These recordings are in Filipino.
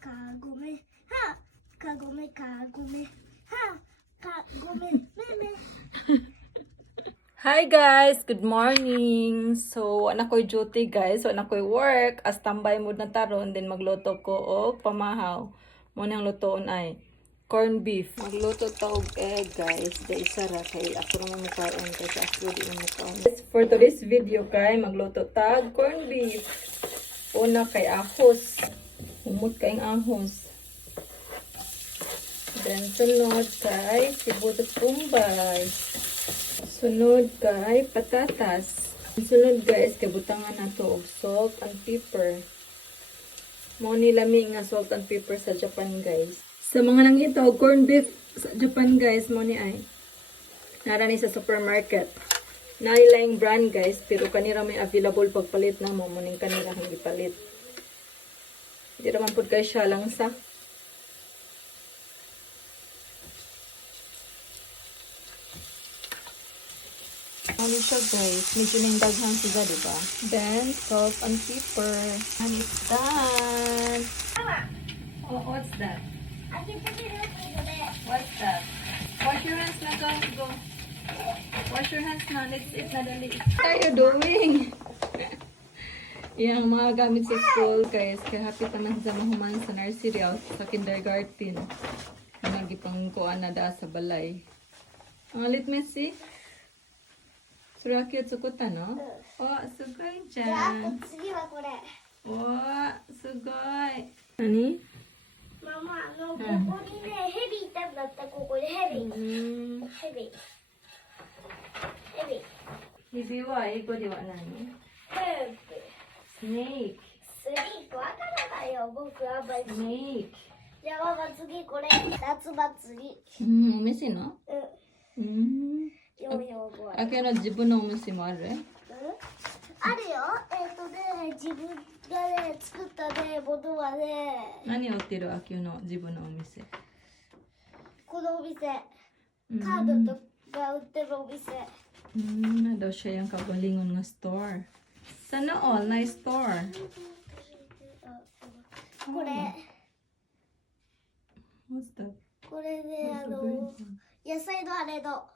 kagome, ha, kagome, kagome, ha, kagome, meme. Hi guys, good morning. So, anak ko'y duty guys. So, anak ko'y work. As tambay mo na taron, then magluto ko og pamahaw. Muna ang lutoon ay corn beef. Magluto ta og egg guys. Da isa ra kay ako naman mukaon kasi ako di na mukaon. For today's video kay magluto ta og corn beef. Una kay ahos. Humot kayong ahos. Then sunod kay sibuyas bombay. Sunod kay patatas. Sunod guys kay butangan nato og salt and pepper. Mo ni lami nga salt and pepper sa Japan guys. Sa mga nang ito corn beef sa Japan guys mo ni ay nara ni sa supermarket. Nailaing brand guys pero kanira may available pagpalit na mo ning kanira hindi palit. Di naman pud kay siya lang sa ano siya guys, medyo nang daghan siya, diba? Then, salt and pepper. And it's done. Oh, what's that? What's that? Wash your hands na, go. Wash your hands na, let's eat na dali. What are you doing? Yung mga gamit sa school, guys, kaya happy pa na sa mahuman sa nursery o sa kindergarten. Nagipang kuan na da sa balay. Ang lit messy. Suraki at sukuta, no? Oh, sugoi dyan. Oh, sugoi. Nani? Mama, ここにね、ヘビいたんだった、ここでヘビ。ヘビ。ヘビ。 Hibi wa, iko di wa nani? ヘビ。 Snake. スリーク、わからないよ、僕はバイク。 Snake. じゃあママ次これ、夏祭り。お店のようようごわ。あけの自分のお店もあるあるよ。自分がね、作ったね、ものはね、何を売ってるあきゅうの自分のお店このお店、カードとか売ってるお店。na daw siya yung kagalingon nga store. Sana all, nice store. これ、 What's that? これね、野菜のあれの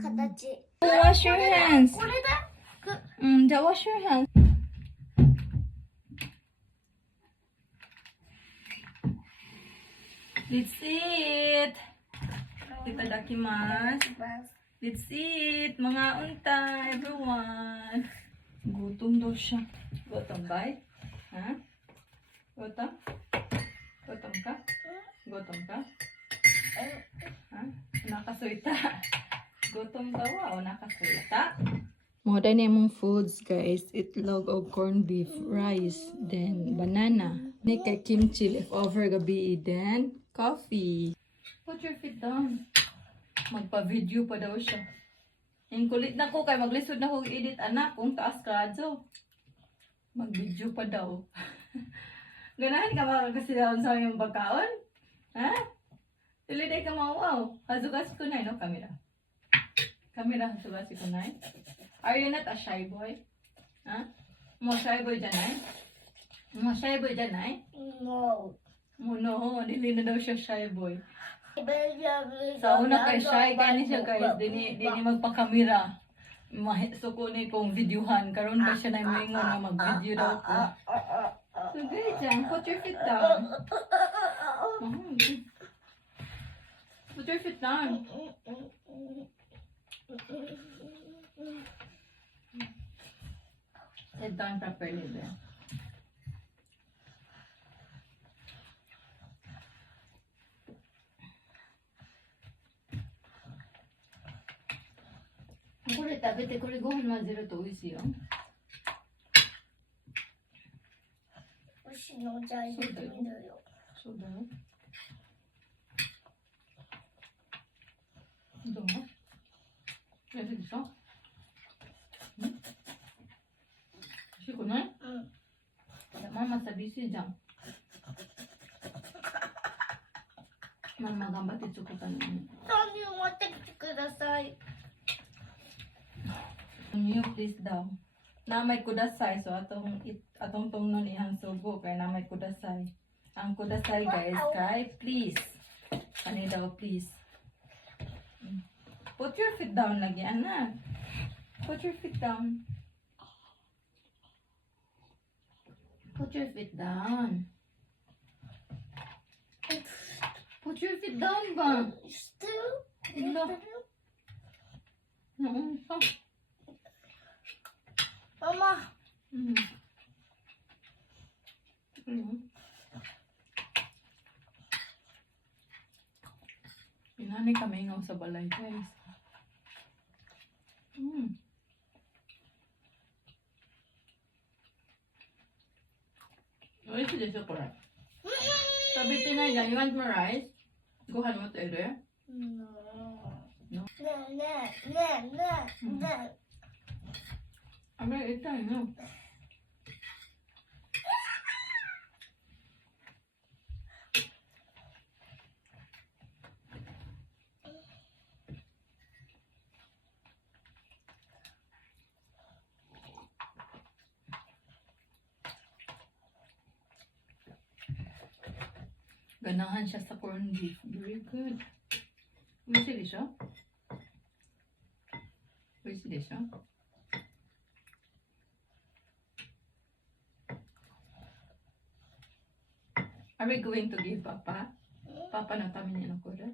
形。 Wash your hands. これだ。じゃあ wash your hands. Let's eat. Itadakimasu. Let's eat, mga unta, everyone. Gutom daw siya. Gutom ba? Ha? Gutom? Gutom ka? Gutom ka? Ha? Nakasuita. Gutom daw o nakasuita? Mga dynamong foods guys. Itlog o corned beef, rice, then banana. Nika kimchi leftover gabi, then coffee. Put your feet down. Magpa-video pa daw siya. Yung kulit na ko kay maglisod na ko edit anak kung taas ka adso. Mag-video pa daw. Ganahan ka makakasi daw sa yung pagkaon? Ha? Tiliday ka mawaw. Hazugasi ko na no camera. Camera hazugasi ko na. Are you not a shy boy? Ha? Mo shy boy dyan ay? Mo shy boy dyan ay? No. Mo no, dili na daw siya shy boy. Sa una kay shy kani siya guys, dini magpa-camera. Suko ni kong videohan karon ba siya na mingon nga mag-video daw ko. So good dyan, put your feet down. Put your feet down. Sit down properly there.これ食べて、これご飯混ぜると美味しいよ。美味しいのじゃあ入れてみるよ。そうだよ。どう？美味しいでしょ？美味しくない？ママ寂しいじゃん。ママ頑張って作ったのに。何を持ってきてください。Niyo please daw. Namay kudasay so atong tungnon ihang sugo kay namay kudasay. Ang kudasal guys, kay please. Ani daw, please. Put your feet down lagi, anak. Put your feet down. Put your feet down. Put your feet down ba? Still? Hello. Naunsa. Mama. Inani kami ngaw sa balay guys. What is this chocolate? Sabi tinay you want more rice? Kuhan mo tayo there? No. No? No. Abay, ito no? Ganahan siya sa corned beef. Very good. Uy, siya? Uy, siya? Are we going to give Papa? Papa na kami niya ng kuda?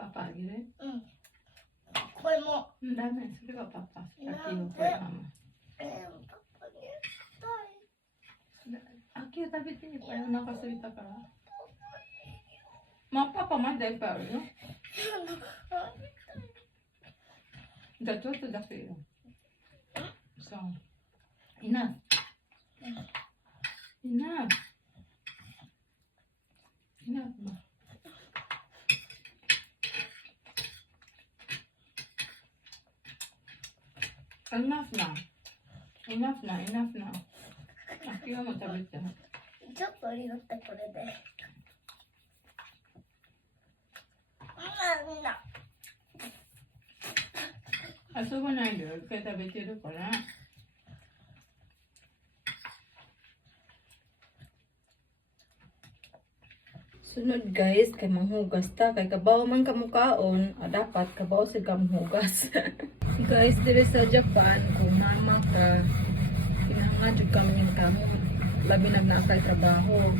Papa, gire? Koy mo. Ang dami. Sige ba, Papa? Aki mo po Mama. Aki, tabi tayo. Parang nakasalita ka. Ma, Papa, manday pa rin, no? Dato to the fair. So, enough. Enough. Enough ba? Enough na. Enough na, enough na. Akiがもう食べて。ちょっとりだってこれで。遊ばないでよ。一回食べてるから。Sunod guys, kay manghugas ta. Kay kabaw man kamukaon, dapat kabaw sa kamhugas. Guys, diri sa Japan, kung mama ka, kinahangad kami yung kamo. Labi na kay trabaho.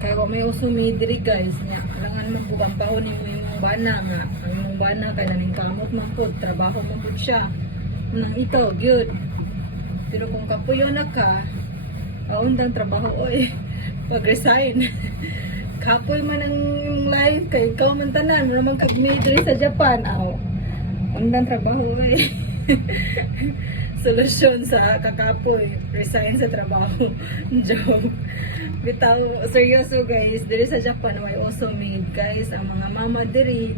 Kaya kung may usumi diri guys, niya, alangan magbukampahon ni mo yung bana nga. Ang yung bana kay naning kamot mapod, trabaho mapod siya. Nang ito, good. Pero kung kapuyo na ka, paundang trabaho, oy, pag-resign. Kapoy man ang yung life kay ikaw man tanan mo naman kag-made diri sa Japan aw. Undang trabaho eh. Solusyon sa kakapoy, resign sa trabaho. Joke. Bitaw seryoso guys, diri sa Japan way also made guys ang mga mama diri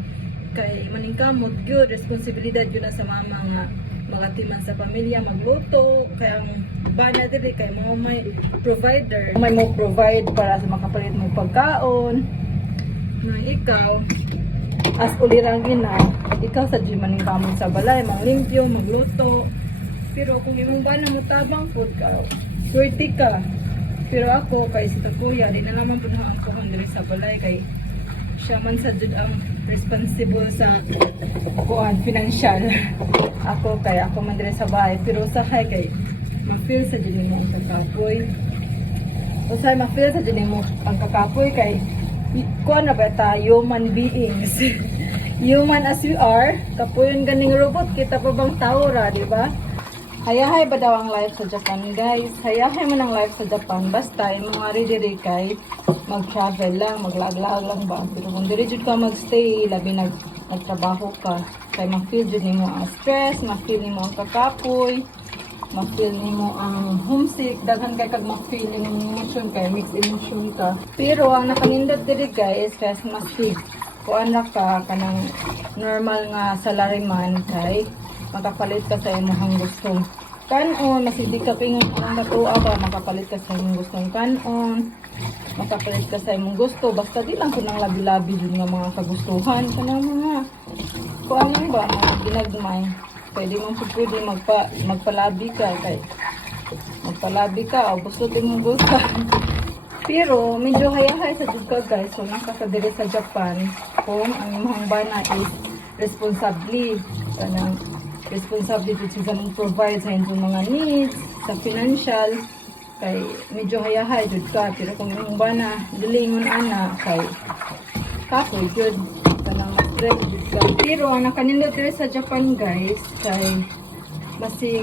kay maningkamot gyud responsibilidad yun na sa mama nga magatiman sa pamilya, magluto, kaya ang bana diri kay mo may provider. May mo provide para sa makapalit mo pagkaon. Na ikaw, as ulirang ina, ikaw sa di maning kamon sa balay, manglimpyo, magluto. Pero kung imong bana mo tabang food ka, swerte ka. Pero ako, kay sa kuya, di na naman po na ang kuhan diri sa balay, kay siya man sa jud ang responsible sa kuan financial. Ako kay ako man dire sa bahay pero sa kay ma-feel sa jud mo ang kakapoy. O sa ma-feel sa jud mo ang kakapoy kay kuan na ba ta human beings. Human as we are, kapoyon ganing robot kita pa bang tao ra, di ba? Hayahay ba daw ang life sa Japan guys? Hayahay man ang life sa Japan basta yung mga diri kay mag-travel lang, maglag-lag lang ba? Pero kung diri jud ka magstay, labi nagtrabaho ka, kay ma-feel jud nimo ang stress, ma-feel nimo ang kakapoy, ma-feel nimo ang homesick, daghan kay kag ma-feel yung emotion kay mixed emotion ka. Pero ang nakanindot diri guys, kay mas big kuan ra ka kanang normal nga salaryman kay makapalit ka sa imong gusto kanon, mas hindi ka pingon ang batuwa ba, makapalit ka sa imong gustong kanon, makapalit ka sa imong gusto, basta di lang ko nang labi-labi yun nga mga kagustuhan kanang mga kuan lang ba, mga ginagmay pwede mong pwede magpalabi ka kay magpalabi ka o gusto timong gusto Pero medyo hayahay sa dugka guys, so nakakadiri sa Japan kung ang imong bana is responsibly kanang responsibly to sa mong provide sa inyong mga needs, sa financial kay medyo hayahay jud ka, pero kung imong bana dilingon ana kay kapoy jud kanang stress jud ka. Pero ang nakanindot diri sa Japan guys kay basig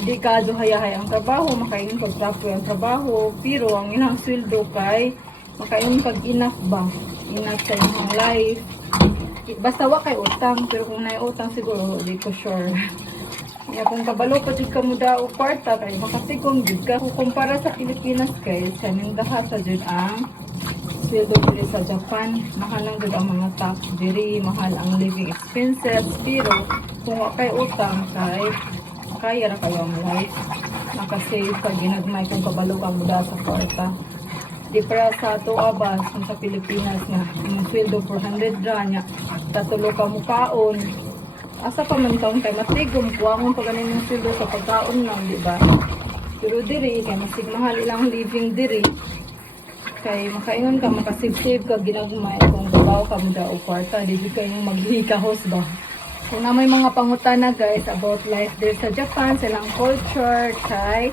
di ka hayahay ang trabaho, makaingon kag proper ang trabaho, pero ang ilang sweldo kay makaingon kag enough ba, enough sa imong life. Basta wa kay utang, pero kung nay utang siguro di ko sure. Ya kung kabalo pa jud ka muda o kwarta kay makasigong jud ka kung kumpara sa Pilipinas guys, sa mindaha sa jud ang sweldo diri sa Japan, mahal lang jud ang mga tax diri, mahal ang living expenses, pero kung wa kay utang kay kaya ra kayo ang life, nakasave pag ginagmay kung kabalo ka muda sa kwarta. Di para sa ato abas kung sa Pilipinas nga yung sweldo 400 ra nya tatulo ka mukaon, asa pa man taon kay matigom kuwangon pa ganin yung sweldo sa pagkaon lang, di ba? Pero diri kay masig mahal ilang living diri kay makaingon ka, makasave ka ginagmay kung kabaw ka muda o kwarta, di kayo maghikahos ba. Kung na may mga pangutana guys about life there sa Japan, silang culture, kay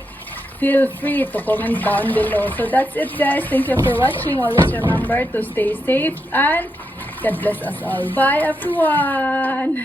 feel free to comment down below. So that's it guys. Thank you for watching. Always remember to stay safe and God bless us all. Bye everyone!